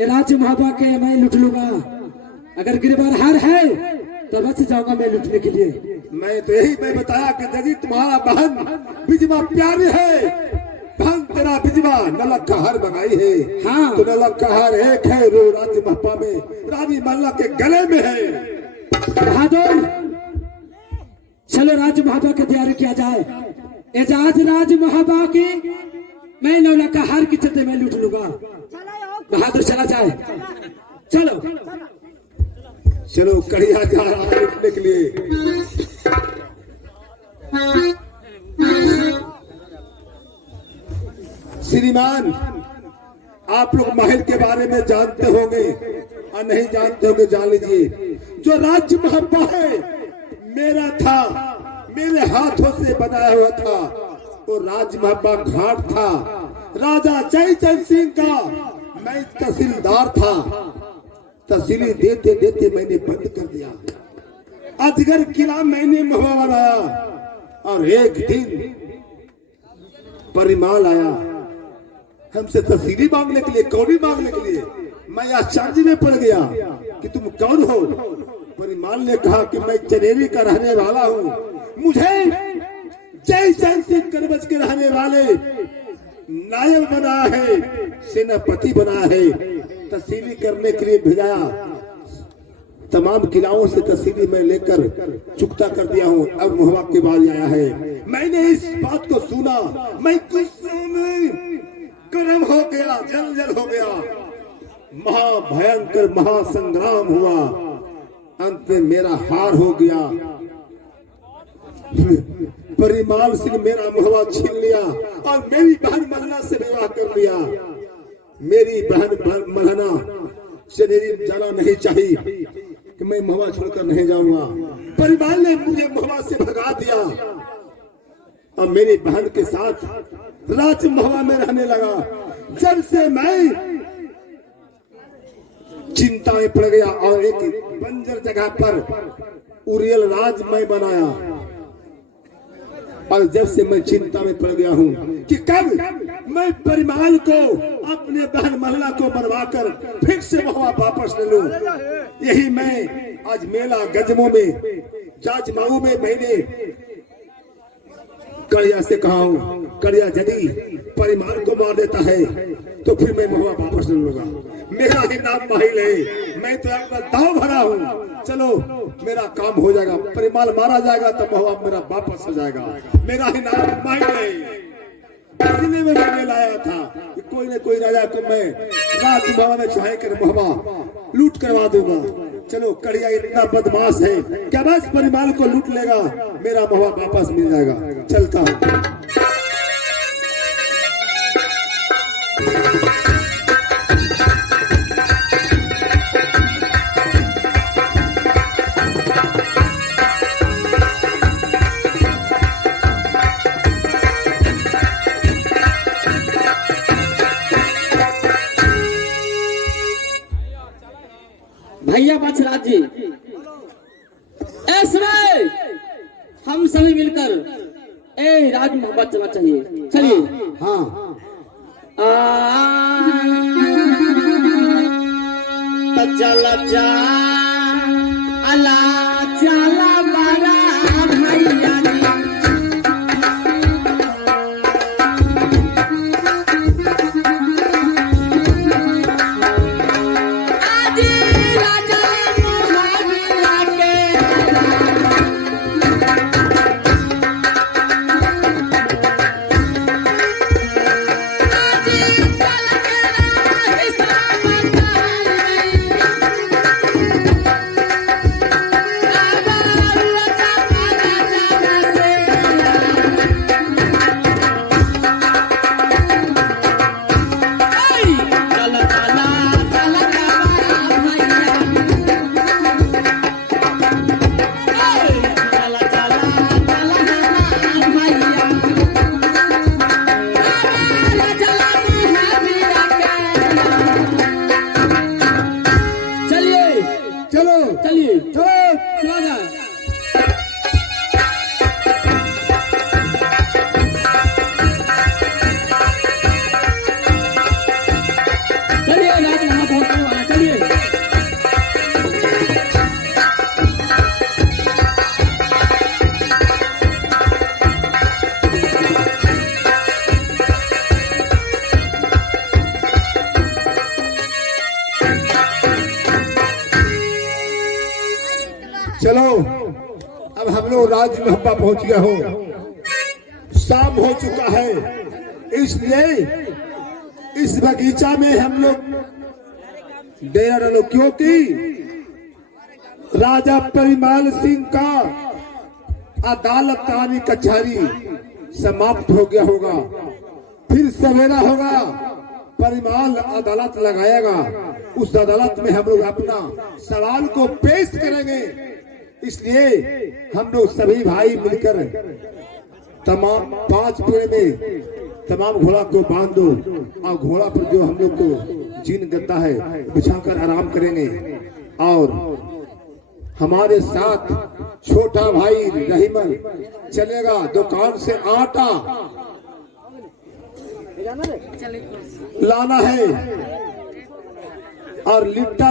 राज्य महाबा के मैं लूट लूंगा। अगर गिरबार हार है तो बच जाऊंगा मैं लूटने के लिए। मैं तो यही मैं बताया कि यदि तुम्हारा बहन बिजवा प्यारी है, बहन तेरा बिजवा नलक का हार मंगाई है। हाँ तो नलक का हार एक है रो राज्य महाबा में रानी मल्ला के गले में है। बहादुर चलो राज महाबा की तैयारी किया जाए। एजाज राज महाबा की मैं नौला का हार की चलते मैं लूट लूंगा। बहादुर चला जाए। चलो चलो कड़िया जा रहा है लूटने के लिए। श्रीमान आप लोग महल के बारे में जानते होंगे और नहीं जानते होंगे जान लीजिए। जो राज्य महाबा है मेरा था, मेरे हाथों से बनाया हुआ था। वो राज महाबा घाट था राजा जयचंद सिंह का। मैं तहसीलदार था, तहसीली देते देते मैंने बंद कर दिया। अजगर किला मैंने महवा बनाया और एक दिन परिमाल आया हमसे तहसीली मांगने के लिए, कौड़ी मांगने के लिए। मैं आश्चर्य में पड़ गया कि तुम कौन हो। परिमाल ने कहा कि मैं चनेरी का रहने वाला हूँ, मुझे जयचंद सिंह कनबज के रहने वाले नायब बना है, सेनापति बना है, तहसीली करने के लिए भेजा। तमाम किलाओं से तहसीली में लेकर चुकता कर दिया हूँ। अब मुहवा के बाद आया है। मैंने इस बात को सुना, मैं गुस्से में गर्म हो गया, जल जल हो गया। महाभयंकर महासंग्राम हुआ, अंत में मेरा हार हो गया। परिमाल सिंह मेरा मुहवा छीन लिया और मेरी बहन मलहना से विवाह कर लिया। मेरी बहन मलहना चनेरी जाना नहीं चाहिए कि मैं मुहवा छोड़कर नहीं जाऊंगा। परिमाल ने मुझे मुहवा से भगा दिया और मेरी बहन के साथ राज मुहवा में रहने लगा। जब से मैं चिंता में पड़ गया और एक बंजर जगह पर उरियल राज मैं बनाया। और जब से मैं चिंता में पड़ गया हूँ कि कब मैं परिमाल को अपने बहन महिला को मरवा कर फिर से वहां वापस ले लूं। यही मैं आज मेला गजमों में जाजमाऊ में मैंने कड़िया से कहा हूँ, कड़िया यदि परिमाल को मार देता है तो फिर मैं महुआ वापस ले लूंगा। मेरा ही नाम माहिल है, मैं तो अपना दाव भरा हूँ। चलो मेरा काम हो जाएगा, परिमाल मारा जाएगा तो महुआ मेरा वापस हो जाएगा। मेरा ही नाम माहिल है। इसलिए मैं मैंने लाया था कि कोई न कोई राजा को मैं राज महुआ में चाहे कर महुआ लूट करवा दूंगा। चलो कड़िया इतना बदमाश है क्या बस परिमाल को लूट लेगा, मेरा महुआ वापस मिल जाएगा। चलता हूँ। भैया बछराज जी, ऐसे हम सभी मिलकर राज मोहब्बत चलना चाहिए। चलिए। हाँ चला जा अला चला बारा भैया चलो अब हम लोग राज महब्बा पहुंच गया हो, शाम हो चुका है, इसलिए इस बगीचा में हम लोग डेरा डालो, क्योंकि राजा परिमाल सिंह का अदालतानी कचहरी समाप्त हो गया होगा। फिर सवेरा होगा, परिमाल अदालत लगाएगा, उस अदालत में हम लोग अपना सवाल को पेश करेंगे। इसलिए हम लोग सभी भाई मिलकर तमाम 5 पेड़ में तमाम घोड़ा को बांध दो और घोड़ा पर जो हम लोग को जीन गद्दा है बिछाकर आराम करेंगे। और हमारे साथ छोटा भाई रहीमन चलेगा, दुकान से आटा लाना है और लिट्टा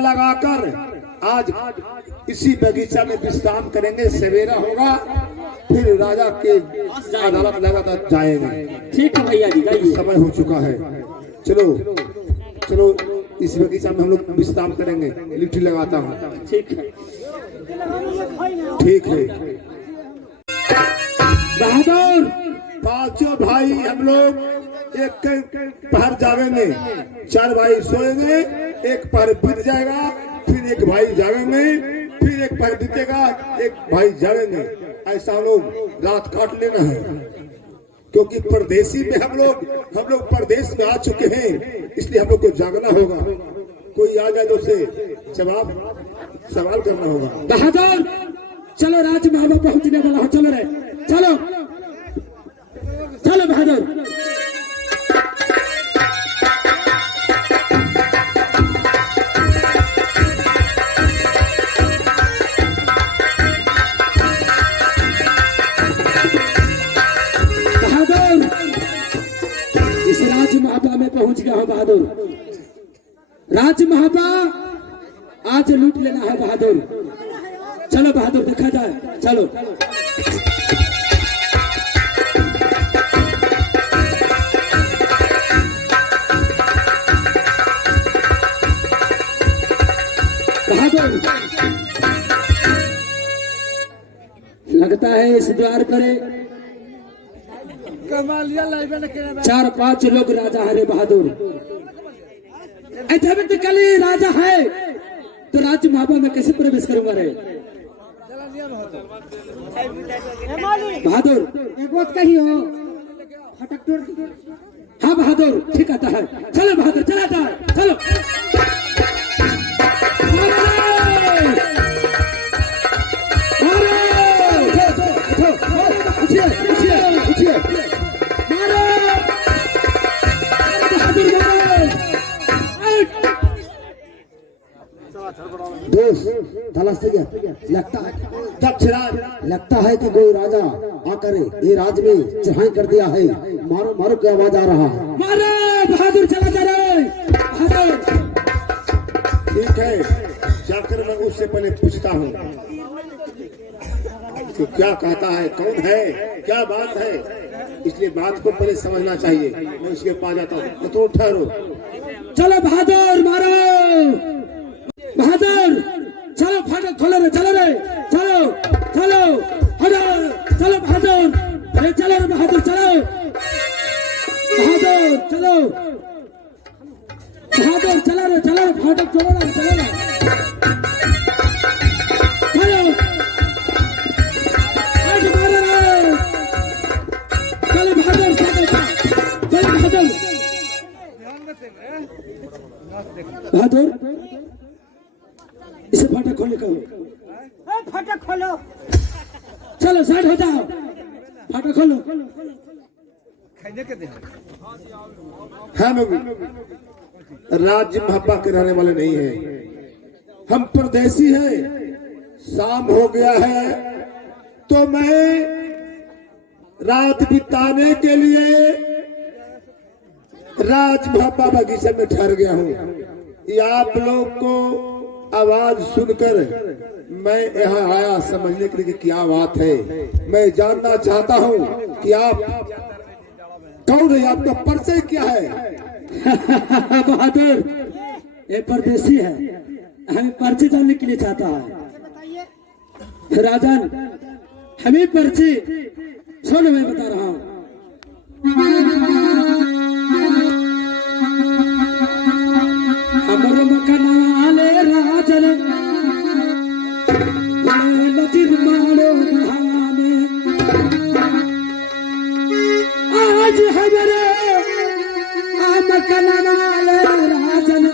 लगाकर आज इसी बगीचा में विश्राम करेंगे। सवेरा होगा फिर राजा के अदालत लगातार जाएंगे। ठीक है भैया जी, जाइए। समय हो चुका है, चलो चलो इस बगीचा में हम लोग विश्राम करेंगे। लिट्टी लगाता हूँ। ठीक है। ठीक है बहादुर, 5 भाई हम लोग एक पहर जागेंगे, 4 भाई सोएंगे, एक पहर बीत जाएगा, फिर एक भाई जागेंगे, फिर एक पहर बीतेगा, एक भाई जागेंगे। ऐसा हम लोग रात काट लेना है, क्योंकि परदेसी में हम लोग परदेश में आ चुके हैं, इसलिए हम लोग को जागना होगा। कोई आ जाए तो उसे सवाल करना होगा। बहादुर, चलो राज महबा पहुंचने वाला हो, चलो रे, चलो चलो बहादुर। इस राज महापा में पहुंच गया हो बहादुर। राज महापा आज लूट लेना है बहादुर। चलो बहादुर, देखा जाए, चलो। बहादुर, लगता है इस द्वार पर 4-5 लोग राजा है रे बहादुर। ऐसा भी तो कल राजा है तो राज महाबा में कैसे प्रवेश करूंगा रे बहादुर? एक बात कही हो, फटक तोड़। हाँ बहादुर, ठीक आता है। चलो बहादुर, चला जाए, चलो। लगता है कि कोई राजा आकर ये राज में चढ़ाई कर दिया है। मारो मारो की आवाज आ रहा है। मारो बहादुर, चला जा रहे बहादुर। ठीक है, जाकर मैं उससे पहले पूछता हूँ तो क्या कहता है, कौन है, क्या बात है। इसलिए बात को पहले समझना चाहिए। मैं उसके पास जाता हूँ। तो ठहरो, चलो बहादुर, मारो बहादुर। चलो फाटक खोलो रे, चलो रे, चलो चलो चलो बहादुर, अरे चलो रे बहादुर, चलो बहादुर, चलो बहादुर, चलो रे, चलो फाटक खोलो रे, चलो रे, चलो आज मारो रे, चलो बहादुर, चलो बहादुर। बहादुर, इसे फाटक खोलने का, फाटक खोलो, चलो साइड हो जाओ, फाटक खोलो। हम राज्य महब्बा के रहने वाले नहीं हैं, हम परदेसी हैं। शाम हो गया है तो मैं रात बिताने के लिए राज महब्बा बगीचे में ठहर गया हूँ। ये आप लोग को आवाज सुनकर मैं यहाँ आया समझने के लिए कि क्या बात है। मैं जानना चाहता हूँ कि आप कौन है, आपका परिचय क्या है। बहादुर, ये परदेसी है, हमें पर्ची जानने के लिए चाहता है। राजन हमें पर्ची सुन, मैं बता रहा हूँ। हमरो मकनाले राजन लचिर मारो धाने, आज हमरे मकनाले राजन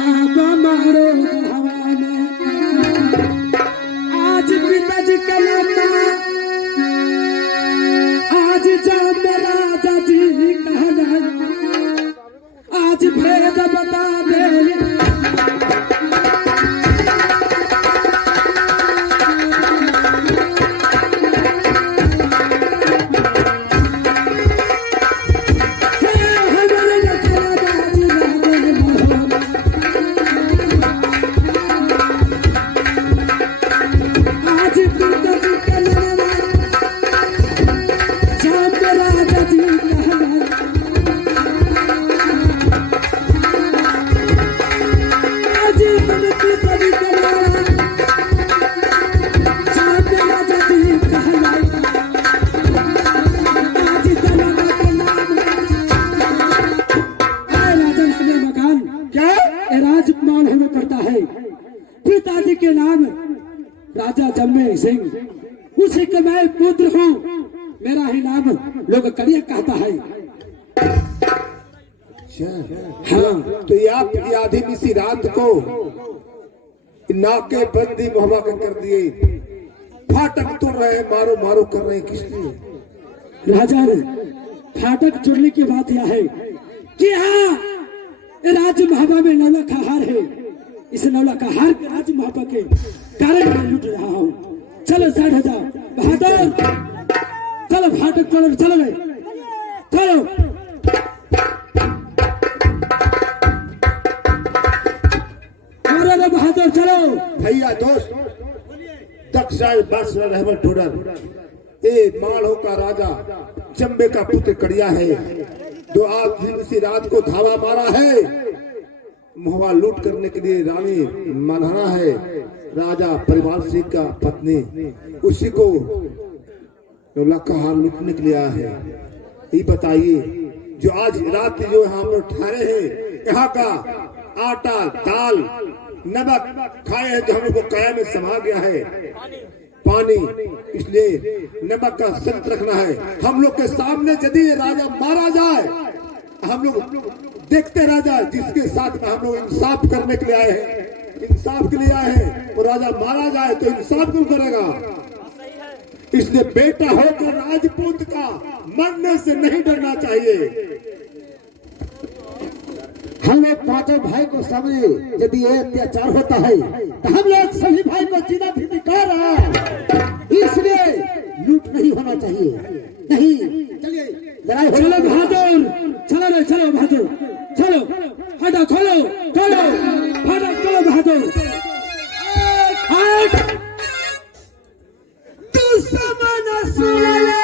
आप मारो धाने, आज पिताजी कलमा, आज जान राजा जी कहना, आज भेद बता दे। राजकुमार हमें पड़ता है, पिताजी के नाम राजा जम्मे सिंह, उसी के मैं पुत्र हूँ, मेरा ही नाम लोग कलिया कहता है। हाँ, तो ये आप आधी इसी रात को नाके बंदी मोहब्बा कर दिए, फाटक तोड़ रहे हैं, मारो मारो कर रहे हैं, किस लिए? राजा फाटक तोड़ने की बात यह है कि हाँ राज महाबा में नौला का हार है, इस नौला का हार के राज महाबा के कारण मैं लूट रहा हूँ। चलो 60,000 बहादुर, चलो फाटक तोड़ो, चलो भाई चलो। बहादुर चलो भैया दोस्त दक्षराज बादशाह रहमत ढूंढर, ए माड़ों का राजा चंबे का पुत्र कड़िया है, जो आज दिन इसी रात को धावा मारा है, मुहवा लूट करने के लिए रानी मल्हाना है, राजा परिवार सिंह का पत्नी, उसी को लखा लूटने के लिए आया है। ये बताइए, जो आज रात जो हम लोग ठहरे हैं, यहाँ का आटा दाल नमक खाए हैं, जो हम लोग को काया में समा गया है, पानी, इसलिए नमक का संत रखना है। हम लोग के सामने यदि राजा मारा जाए, हम लोग देखते रह जाए, जिसके साथ में हम लोग इंसाफ करने के लिए आए हैं, इंसाफ के लिए आए हैं, और राजा मारा जाए तो इंसाफ क्यों करेगा? इसलिए बेटा होकर राजपूत का मरने से नहीं डरना चाहिए। हम लोग पांचों भाई को सामने यदि ये अत्याचार होता है तो हम लोग सभी भाई को जीना भी धिक्कार है, इसलिए लूट नहीं होना चाहिए। नहीं चलिए लड़ाई हो। चलो बहादुर, चलो रे, चलो बहादुर, चलो फाटक खोलो, चलो फाटक चलो बहादुर। दुश्मन सुन ले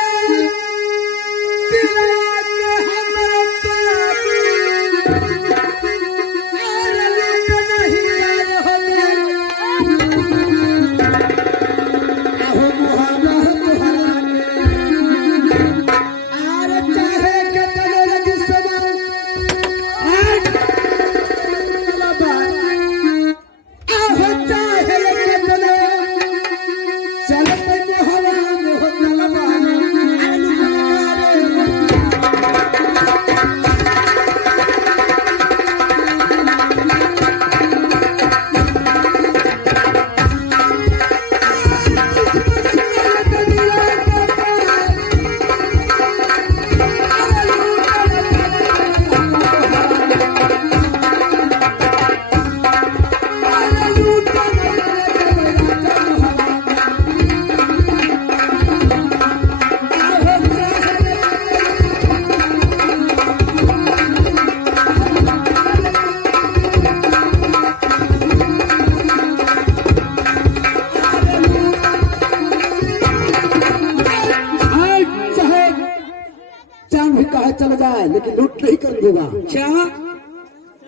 चल जाए, लेकिन लूट नहीं कर देगा। क्या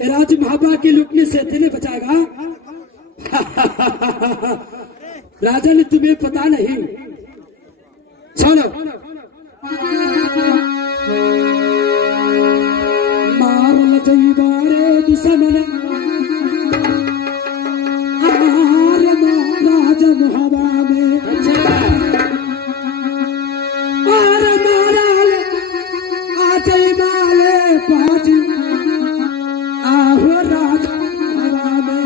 राज महाबा की लुटने से तेने बचाएगा। राजन तुम्हें पता नहीं, सुनो। मार लजैबा रे दुश्मन आर राज महाबा में आर मारल आजैबा ले पाजी आहो राज महाबा में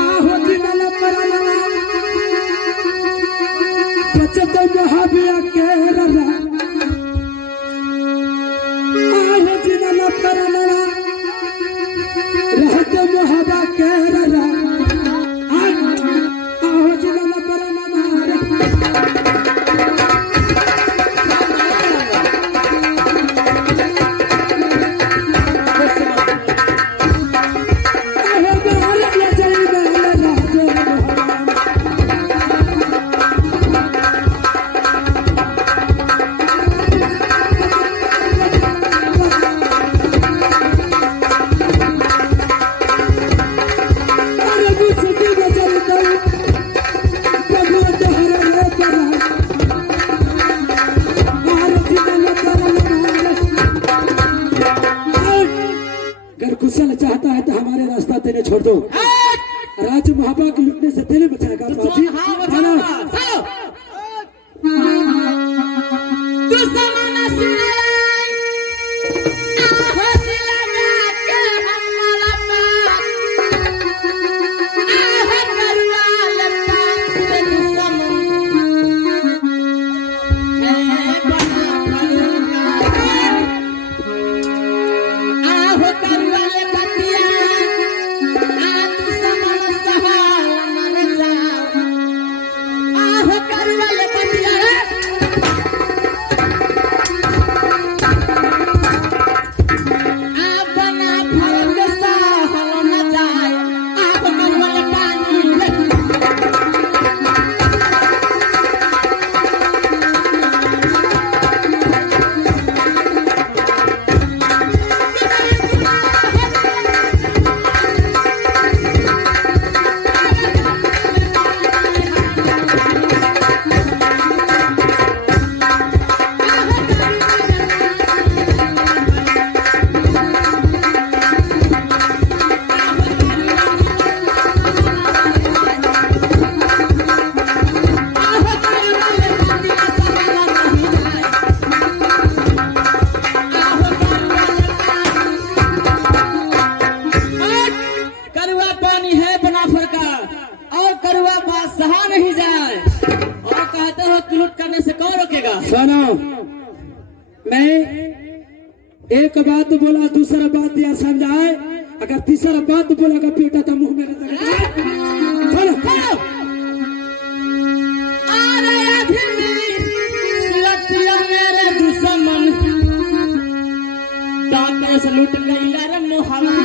आहो जिनल परलवा बचत महाबिया के ररा आहो जिनल परलवा रहत महाबा के ररा आहो जिनल परलवा कुशल चाहता है तो हमारे रास्ता तेने छोड़ दो। राज महाबा की लुटने से तेने बचाएगा पाजी। सुनो, मैं एक बात बोला दूसरा बात दिया समझाए, अगर तीसरा बात बोलेगा बेटा तो मुंह में मेरे दुश्मन डॉक्टर से लूट गई यार मोहल्ला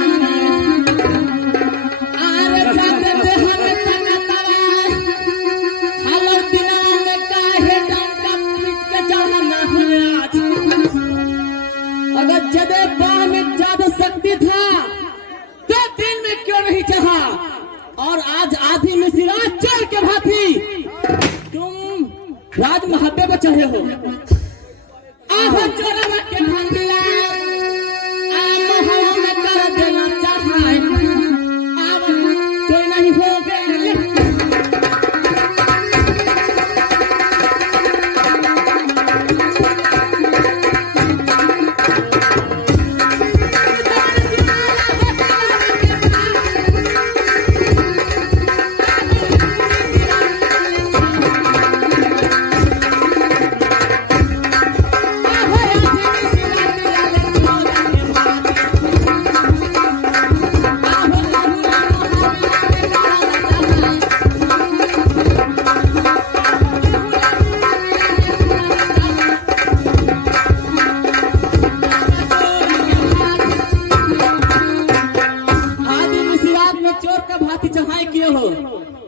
जदे बाण में ज्यादा शक्ति था तो दिन में क्यों नहीं चाहा, और आज आधी मिसिरा चल के भाती तुम राज महाबे को चढ़े हो। आहो चोरवा के भातिया आम हवा में कर देना चाहा है, अब तो नहीं हो गए।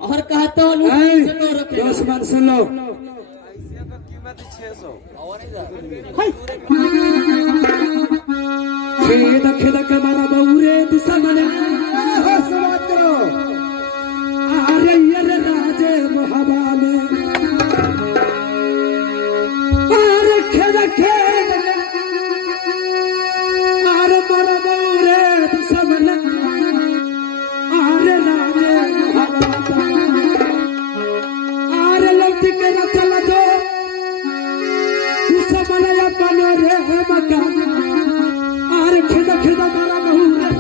और कहते हो सुन लो, खेद खेद के मारा बउरे दुश्मन समाप्त करो। अरे ये राजे मोहबा में अरे खेद खेद अरे मारा बउरे दुश्मन अरे राजे मोहबा अरे लौट के न चला दो दुश्मन अपन रे मकान अरे खेद खेद मारा बउरे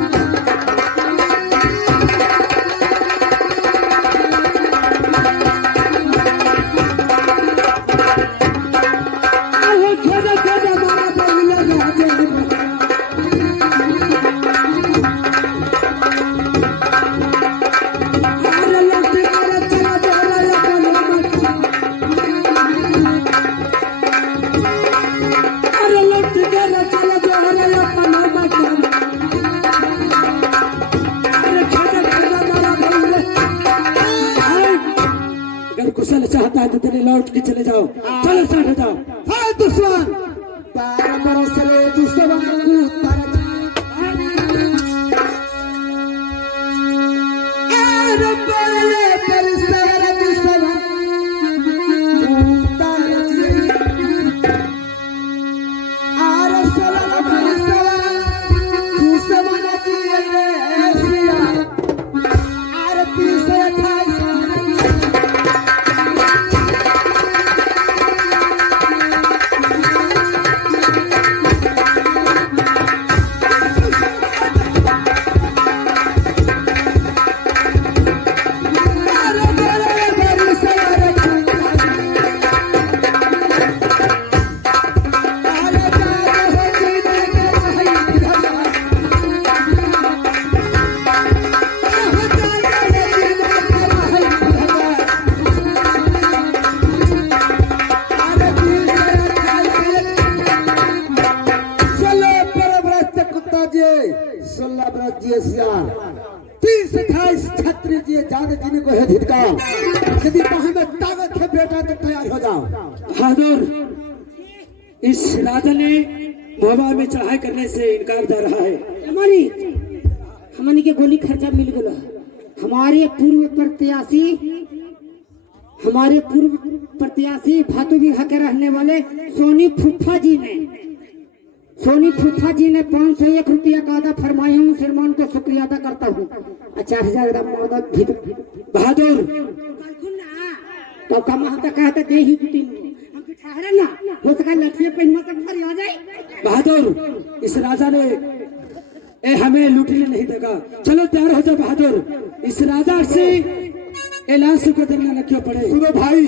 कुशल चाहता है तो तेरे लौट के चले जाओ, चलो साथ जाओ। हाय दुश्मन 12 बरस से दुश्मन को तारा अरे पहले परिसर दुश्मन तारा अरे सोलह परिसर दुश्मन की ऐसिया अरे 28 छत्री जी जाने जीने को है धिक्कार। यदि में ताकत है बेटा तो तैयार हो जाओ। बहादुर, इस राजा ने मोहबा में चढ़ाई करने से इनकार कर रहा है। हमनी के गोली खर्चा मिल गया। हमारे पूर्व प्रत्याशी भातु बिघा के रहने वाले सोनी फूफा जी ने 501 रुपया का अदा फरमाया हूँ। श्रीमान को शुक्रिया अदा करता हूँ। 4000 ग्राम बहादुर तो कमा कहते दे ही ठहरे ना हो सका लठिए पहनवा तक घर आ जाए। बहादुर, इस राजा ने हमें लूटने नहीं देगा। चलो तैयार हो जाओ बहादुर। इस राजा से ऐलान को देना न क्यों पड़े। सुनो भाई।